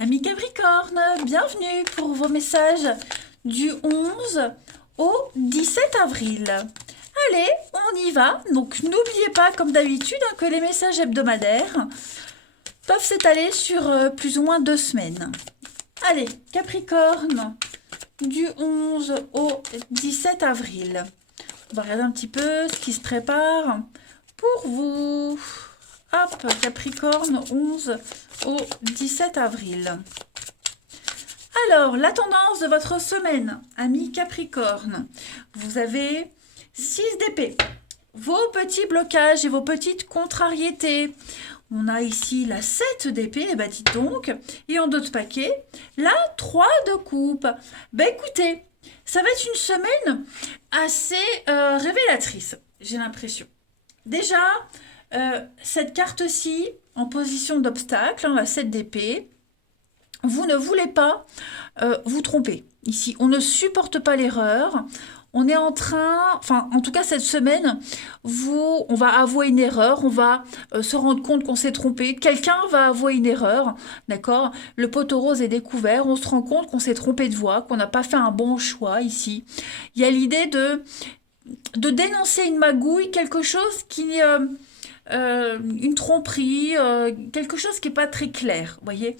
Amis Capricorne, bienvenue pour vos messages du 11 au 17 avril. Allez, on y va. Donc n'oubliez pas, comme d'habitude, que les messages hebdomadaires peuvent s'étaler sur plus ou moins 2 semaines. Allez, Capricorne, du 11 au 17 avril. On va regarder un petit peu ce qui se prépare pour vous. Hop, Capricorne, 11 au 17 avril. Alors, la tendance de votre semaine, amis Capricorne, vous avez 6 d'épée. Vos petits blocages et vos petites contrariétés. On a ici la 7 d'épée, eh ben dites donc, et en d'autres paquets, la 3 de coupe. Ben écoutez, ça va être une semaine assez révélatrice, j'ai l'impression. Déjà, cette carte-ci, en position d'obstacle, la 7 d'épée, vous ne voulez pas vous tromper. Ici, on ne supporte pas l'erreur. On est en train, enfin, en tout cas cette semaine, on va avouer une erreur, on va se rendre compte qu'on s'est trompé. Quelqu'un va avouer une erreur, d'accord? Le poteau rose est découvert, on se rend compte qu'on s'est trompé de voie, qu'on n'a pas fait un bon choix ici. Il y a l'idée de dénoncer une magouille, quelque chose qui une tromperie, quelque chose qui n'est pas très clair, vous voyez.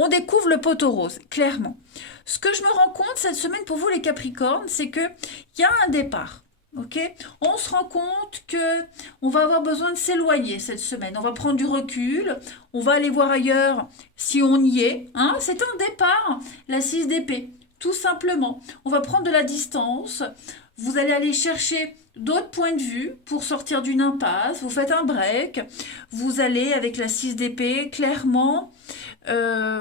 On découvre le poteau rose, clairement. Ce que je me rends compte cette semaine pour vous les Capricornes, c'est qu'il y a un départ. Ok, on se rend compte que on va avoir besoin de s'éloigner cette semaine. On va prendre du recul, on va aller voir ailleurs si on y est. Hein. C'est un départ, la 6 d'épée, tout simplement. On va prendre de la distance. Vous allez aller chercher d'autres points de vue pour sortir d'une impasse. Vous faites un break. Vous allez, avec la 6 d'épée, clairement, euh,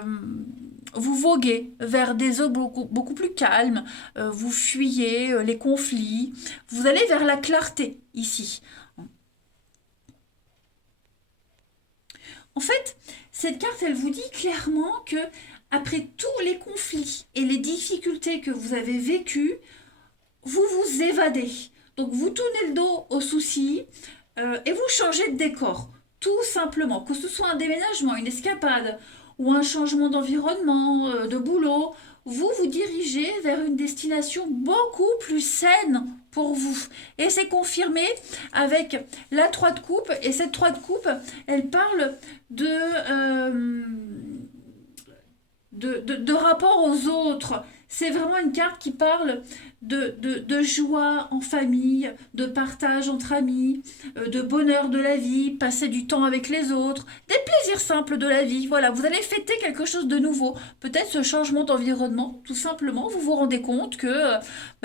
vous voguez vers des eaux beaucoup plus calmes. Vous fuyez les conflits. Vous allez vers la clarté, ici. En fait, cette carte, elle vous dit clairement que après tous les conflits et les difficultés que vous avez vécues, vous vous évadez. Donc vous tournez le dos aux soucis et vous changez de décor. Tout simplement. Que ce soit un déménagement, une escapade ou un changement d'environnement, de boulot, vous vous dirigez vers une destination beaucoup plus saine pour vous. Et c'est confirmé avec la 3 de coupe. Et cette 3 de coupe, elle parle de rapport aux autres. C'est vraiment une carte qui parle de joie en famille, de partage entre amis, de bonheur de la vie, passer du temps avec les autres, des plaisirs simples de la vie. Voilà, vous allez fêter quelque chose de nouveau. Peut-être ce changement d'environnement, tout simplement, vous vous rendez compte que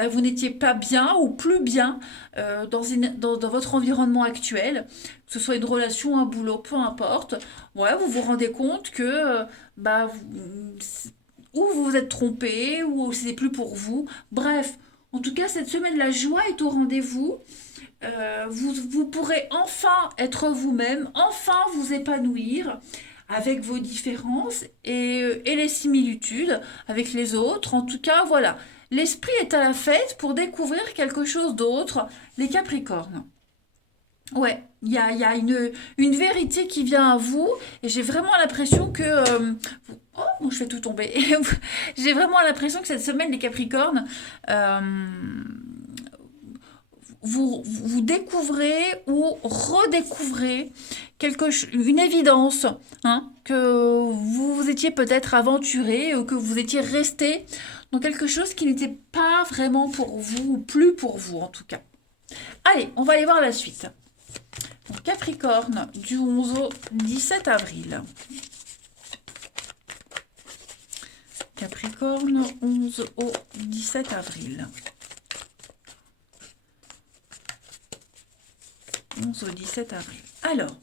vous n'étiez pas bien ou plus bien dans votre environnement actuel, que ce soit une relation, un boulot, peu importe. Ouais, vous vous rendez compte que ou vous vous êtes trompé, ou c'est plus pour vous. Bref, en tout cas, cette semaine, la joie est au rendez-vous. Vous pourrez enfin être vous-même, enfin vous épanouir avec vos différences et les similitudes avec les autres. En tout cas, voilà. L'esprit est à la fête pour découvrir quelque chose d'autre, les Capricornes. Ouais, il y a une vérité qui vient à vous et j'ai vraiment l'impression que... oh, bon, je fais tout tomber. J'ai vraiment l'impression que cette semaine, les Capricornes, euh, vous découvrez ou redécouvrez une évidence, hein, que vous vous étiez peut-être aventuré ou que vous étiez resté dans quelque chose qui n'était pas vraiment pour vous, ou plus pour vous en tout cas. Allez, on va aller voir la suite. Donc, Capricorne, du 11 au 17 avril. Capricorne, 11 au 17 avril. 11 au 17 avril. Alors,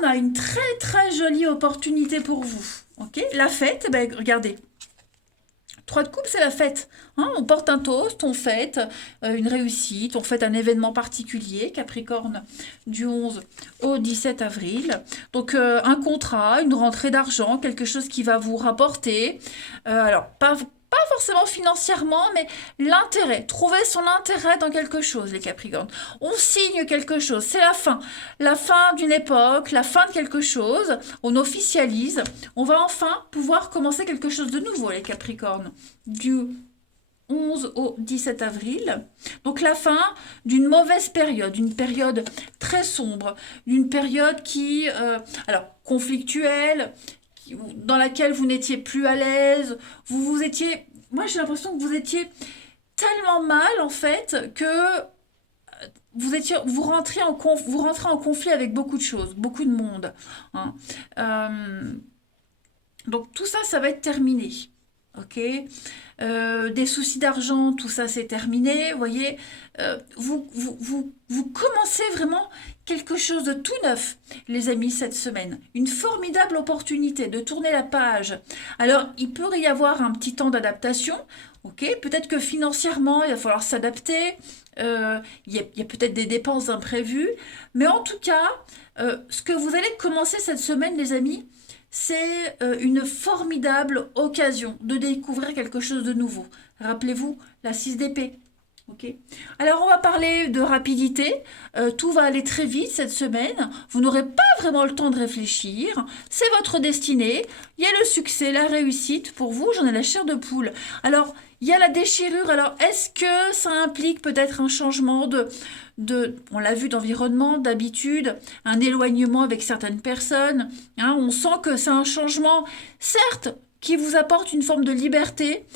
on a une très très jolie opportunité pour vous. Ok, la fête, ben, regardez. 3 de coupe, c'est la fête. Hein, on porte un toast, on fête une réussite, on fête un événement particulier, Capricorne, du 11 au 17 avril. Donc un contrat, une rentrée d'argent, quelque chose qui va vous rapporter. Alors, pas forcément financièrement, mais l'intérêt. Trouver son intérêt dans quelque chose, les Capricornes. On signe quelque chose, c'est la fin. La fin d'une époque, la fin de quelque chose. On officialise. On va enfin pouvoir commencer quelque chose de nouveau, les Capricornes. Du 11 au 17 avril. Donc la fin d'une mauvaise période, une période très sombre, une période qui, alors, conflictuelle, dans laquelle vous n'étiez plus à l'aise, vous étiez, moi j'ai l'impression que vous étiez tellement mal en fait que vous rentrez en conflit avec beaucoup de choses, beaucoup de monde, hein. Donc tout ça, ça va être terminé. Ok. Des soucis d'argent, tout ça c'est terminé. Vous voyez, vous commencez vraiment quelque chose de tout neuf, les amis, cette semaine. Une formidable opportunité de tourner la page. Alors, il peut y avoir un petit temps d'adaptation. Ok, peut-être que financièrement, il va falloir s'adapter. Il y a peut-être des dépenses imprévues. Mais en tout cas, ce que vous allez commencer cette semaine, les amis, c'est une formidable occasion de découvrir quelque chose de nouveau. Rappelez-vous, la 6 d'épée. Ok. Alors, on va parler de rapidité. Tout va aller très vite cette semaine. Vous n'aurez pas vraiment le temps de réfléchir. C'est votre destinée. Il y a le succès, la réussite. Pour vous, j'en ai la chair de poule. Alors, il y a la déchirure. Alors, est-ce que ça implique peut-être un changement on l'a vu, d'environnement, d'habitude, un éloignement avec certaines personnes, hein, on sent que c'est un changement, certes, qui vous apporte une forme de liberté,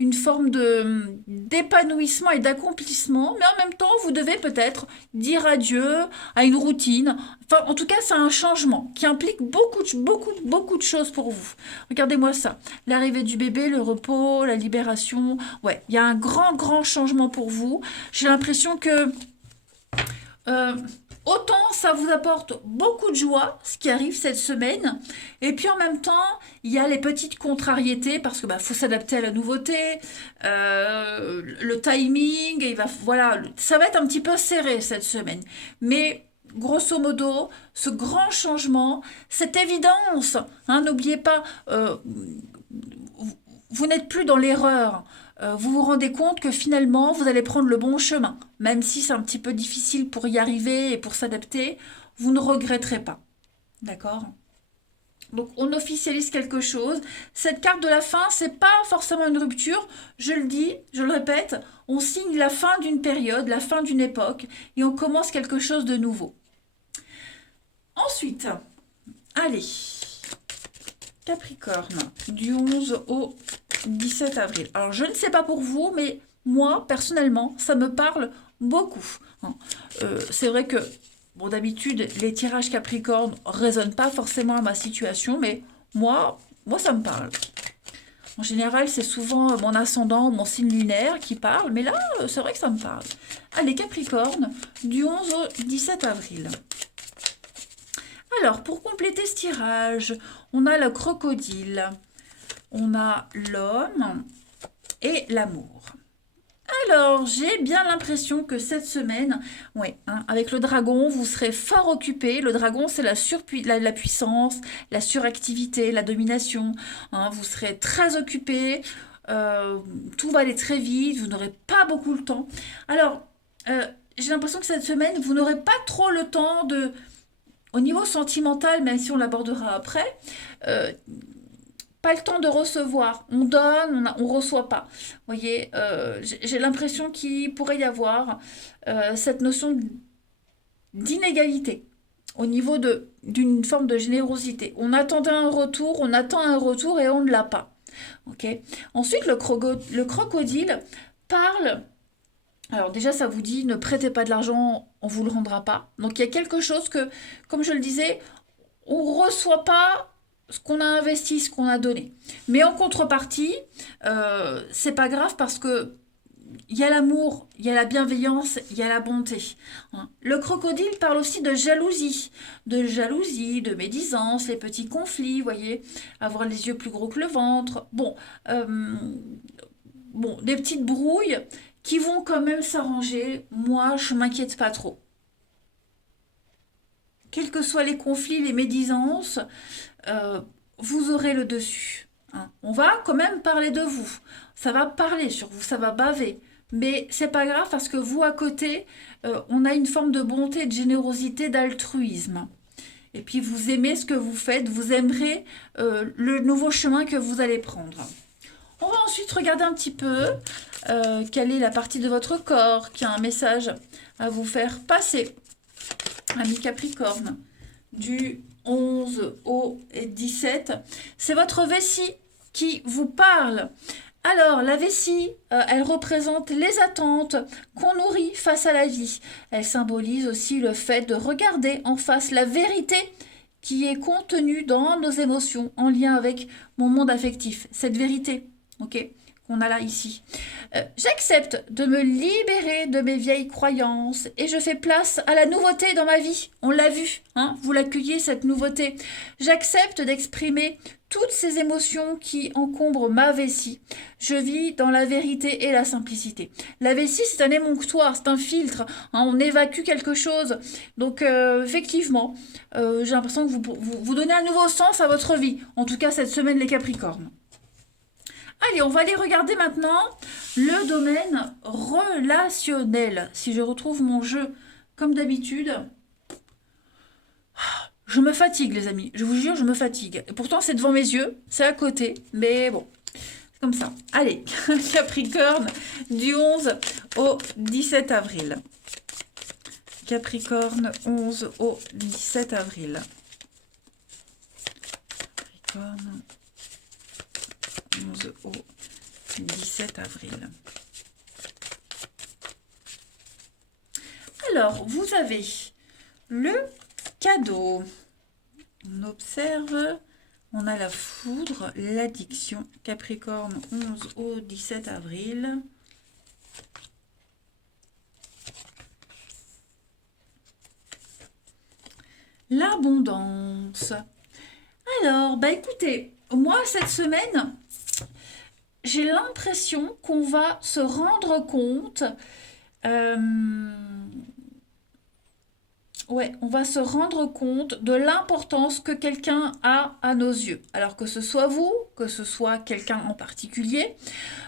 une forme d'épanouissement et d'accomplissement, mais en même temps, vous devez peut-être dire adieu à une routine. Enfin, en tout cas, c'est un changement qui implique beaucoup de choses pour vous. Regardez-moi ça. L'arrivée du bébé, le repos, la libération. Ouais, il y a un grand changement pour vous. J'ai l'impression que autant ça vous apporte beaucoup de joie, ce qui arrive cette semaine, et puis en même temps, il y a les petites contrariétés, parce que faut s'adapter à la nouveauté, le timing, voilà, ça va être un petit peu serré cette semaine. Mais grosso modo, ce grand changement, cette évidence, hein, n'oubliez pas, vous n'êtes plus dans l'erreur. Vous vous rendez compte que finalement, vous allez prendre le bon chemin. Même si c'est un petit peu difficile pour y arriver et pour s'adapter, vous ne regretterez pas. D'accord? Donc, on officialise quelque chose. Cette carte de la fin, c'est pas forcément une rupture. Je le dis, je le répète, on signe la fin d'une période, la fin d'une époque, et on commence quelque chose de nouveau. Ensuite, allez, Capricorne, du 11 au 17 avril. Alors, je ne sais pas pour vous, mais moi, personnellement, ça me parle beaucoup. C'est vrai que, bon, d'habitude, les tirages Capricorne ne résonnent pas forcément à ma situation, mais moi, ça me parle. En général, c'est souvent mon ascendant ou mon signe lunaire qui parle, mais là, c'est vrai que ça me parle. Allez, Capricorne, du 11 au 17 avril. Alors, pour compléter ce tirage, on a le crocodile, on a l'homme et l'amour. Alors, j'ai bien l'impression que cette semaine, ouais, hein, avec le dragon, vous serez fort occupé. Le dragon, c'est la puissance, la suractivité, la domination. Hein, vous serez très occupé. Tout va aller très vite. Vous n'aurez pas beaucoup le temps. Alors, j'ai l'impression que cette semaine, vous n'aurez pas trop le temps de... Au niveau sentimental, même si on l'abordera après, pas le temps de recevoir. On donne, on reçoit pas. Vous voyez, j'ai l'impression qu'il pourrait y avoir cette notion d'inégalité au niveau d'une forme de générosité. On attendait un retour, on attend un retour et on ne l'a pas. Okay. Ensuite, le crocodile parle... Alors déjà, ça vous dit, ne prêtez pas de l'argent, on vous le rendra pas. Donc il y a quelque chose que, comme je le disais, on reçoit pas ce qu'on a investi, ce qu'on a donné. Mais en contrepartie, c'est pas grave parce que il y a l'amour, il y a la bienveillance, il y a la bonté. Hein. Le crocodile parle aussi de jalousie, de médisance, les petits conflits, vous voyez, avoir les yeux plus gros que le ventre. Bon, des petites brouilles qui vont quand même s'arranger. Moi, je m'inquiète pas trop. Quels que soient les conflits, les médisances, vous aurez le dessus. hein. On va quand même parler de vous. Ça va parler sur vous, ça va baver. Mais c'est pas grave parce que vous, à côté, on a une forme de bonté, de générosité, d'altruisme. Et puis vous aimez ce que vous faites, vous aimerez le nouveau chemin que vous allez prendre. On va ensuite regarder un petit peu quelle est la partie de votre corps qui a un message à vous faire passer. Ami Capricorne, du 11 au 17, c'est votre vessie qui vous parle. Alors, la vessie, elle représente les attentes qu'on nourrit face à la vie. Elle symbolise aussi le fait de regarder en face la vérité qui est contenue dans nos émotions en lien avec mon monde affectif. Cette vérité, ok, qu'on a là ici. J'accepte de me libérer de mes vieilles croyances et je fais place à la nouveauté dans ma vie. On l'a vu, hein, vous l'accueillez cette nouveauté. J'accepte d'exprimer toutes ces émotions qui encombrent ma vessie. Je vis dans la vérité et la simplicité. La vessie, c'est un émonctoire, c'est un filtre. Hein, on évacue quelque chose. Donc, effectivement, j'ai l'impression que vous donnez un nouveau sens à votre vie. En tout cas, cette semaine, les Capricornes. Allez, on va aller regarder maintenant le domaine relationnel. Si je retrouve mon jeu comme d'habitude, je me fatigue les amis. Je vous jure, je me fatigue. Et pourtant, c'est devant mes yeux, c'est à côté, mais bon, c'est comme ça. Allez, Capricorne, du 11 au 17 avril. Capricorne, 11 au 17 avril. Capricorne. 11 au 17 avril. Alors, vous avez le cadeau. On observe, on a la foudre, l'addiction. Capricorne, 11 au 17 avril. L'abondance. Alors, bah écoutez, moi, cette semaine, j'ai l'impression qu'on va se rendre compte, on va se rendre compte de l'importance que quelqu'un a à nos yeux. Alors que ce soit vous, que ce soit quelqu'un en particulier,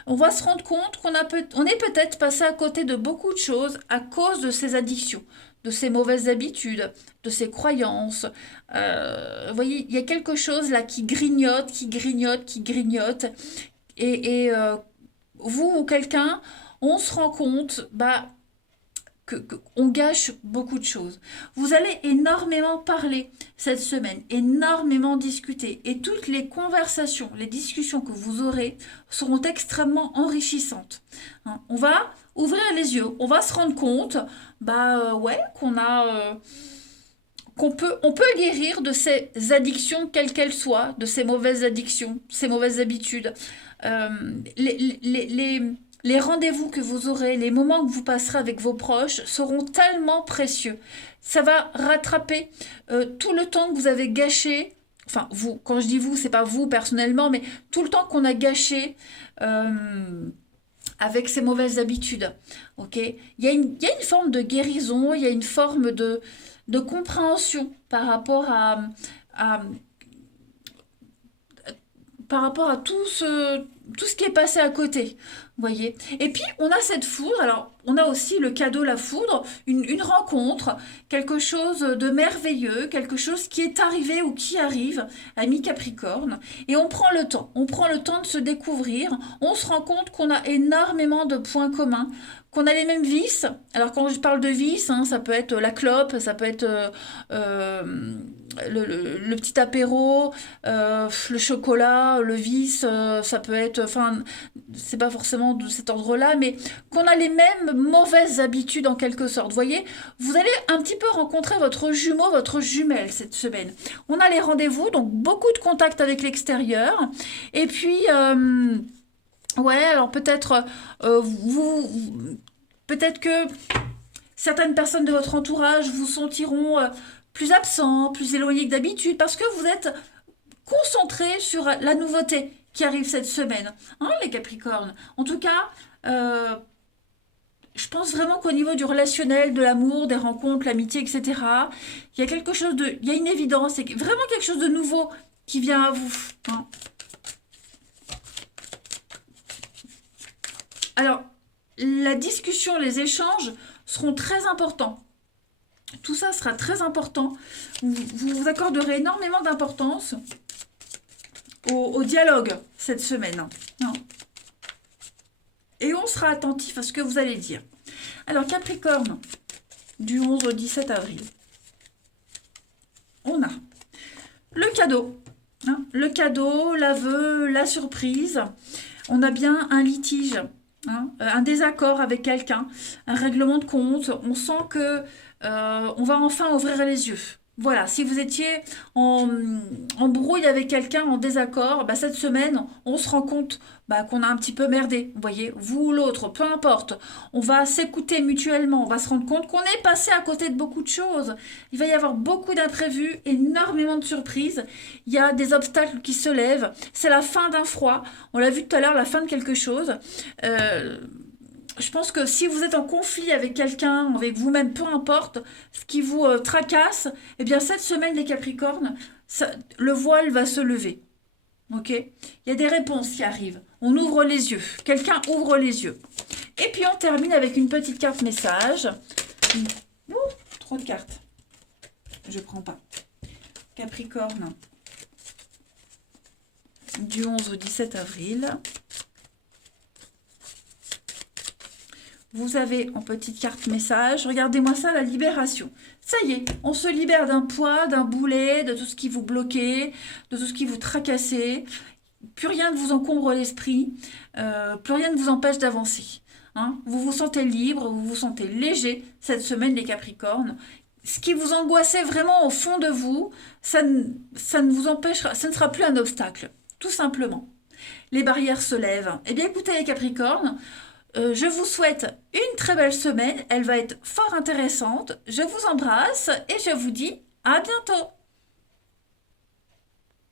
on va se rendre compte on est peut-être passé à côté de beaucoup de choses à cause de ces addictions, de ces mauvaises habitudes, de ces croyances. Vous voyez, il y a quelque chose là qui grignote, qui grignote, qui grignote. Et vous ou quelqu'un, on se rend compte qu'on gâche beaucoup de choses. Vous allez énormément parler cette semaine, énormément discuter. Et toutes les conversations, les discussions que vous aurez seront extrêmement enrichissantes. Hein, on va ouvrir les yeux, on va se rendre compte on peut guérir de ces addictions, quelles qu'elles soient, de ces mauvaises addictions, ces mauvaises habitudes. Euh, les rendez-vous que vous aurez, les moments que vous passerez avec vos proches seront tellement précieux. Ça va rattraper tout le temps que vous avez gâché. Enfin, vous, quand je dis vous, c'est pas vous personnellement, mais tout le temps qu'on a gâché avec ces mauvaises habitudes. Ok, il y a une forme de guérison, il y a une forme de compréhension par rapport à, par rapport à tout ce qui est passé à côté, vous voyez. Et puis, on a cette foudre, alors, on a aussi le cadeau, la foudre, une rencontre, quelque chose de merveilleux, quelque chose qui est arrivé ou qui arrive à mi-Capricorne, et on prend le temps de se découvrir, on se rend compte qu'on a énormément de points communs, qu'on a les mêmes vices. Alors quand je parle de vices, hein, ça peut être la clope, ça peut être le petit apéro, le chocolat, le vice, ça peut être, enfin, c'est pas forcément de cet ordre-là, mais qu'on a les mêmes mauvaises habitudes en quelque sorte. Vous voyez, vous allez un petit peu rencontrer votre jumeau, votre jumelle cette semaine. On a les rendez-vous, donc beaucoup de contacts avec l'extérieur, et puis... alors peut-être peut-être que certaines personnes de votre entourage vous sentiront plus absents, plus éloignés que d'habitude, parce que vous êtes concentrés sur la nouveauté qui arrive cette semaine, hein, les Capricornes. En tout cas, je pense vraiment qu'au niveau du relationnel, de l'amour, des rencontres, l'amitié, etc., il y a quelque chose il y a une évidence, c'est vraiment quelque chose de nouveau qui vient à vous. Hein. Alors, la discussion, les échanges seront très importants. Tout ça sera très important. Vous accorderez énormément d'importance au dialogue cette semaine. Non. Et on sera attentif à ce que vous allez dire. Alors, Capricorne, du 11 au 17 avril, on a le cadeau. Hein, le cadeau, l'aveu, la surprise. On a bien un litige, hein, un désaccord avec quelqu'un, un règlement de compte. On sent que on va enfin ouvrir les yeux. Voilà, si vous étiez en brouille avec quelqu'un, en désaccord, bah, cette semaine, on se rend compte bah, qu'on a un petit peu merdé. Vous voyez, vous ou l'autre, peu importe. On va s'écouter mutuellement, on va se rendre compte qu'on est passé à côté de beaucoup de choses. Il va y avoir beaucoup d'imprévus, énormément de surprises. Il y a des obstacles qui se lèvent. C'est la fin d'un froid. On l'a vu tout à l'heure, la fin de quelque chose. Je pense que si vous êtes en conflit avec quelqu'un, avec vous-même, peu importe, ce qui vous tracasse, eh bien cette semaine, les Capricornes, le voile va se lever. Ok? Il y a des réponses qui arrivent. On ouvre les yeux. Quelqu'un ouvre les yeux. Et puis on termine avec une petite carte message. Ouh, trop de cartes. Je prends pas. Capricorne, du 11 au 17 avril. Vous avez en petite carte message, regardez-moi ça, la libération. Ça y est, on se libère d'un poids, d'un boulet, de tout ce qui vous bloquait, de tout ce qui vous tracassait. Plus rien ne vous encombre l'esprit, plus rien ne vous empêche d'avancer. Hein, vous vous sentez libre, vous vous sentez léger cette semaine, les Capricornes. Ce qui vous angoissait vraiment au fond de vous, ça ne vous empêchera, ça ne sera plus un obstacle, tout simplement. Les barrières se lèvent. Eh bien, écoutez, les Capricornes, je vous souhaite une très belle semaine. Elle va être fort intéressante. Je vous embrasse et je vous dis à bientôt.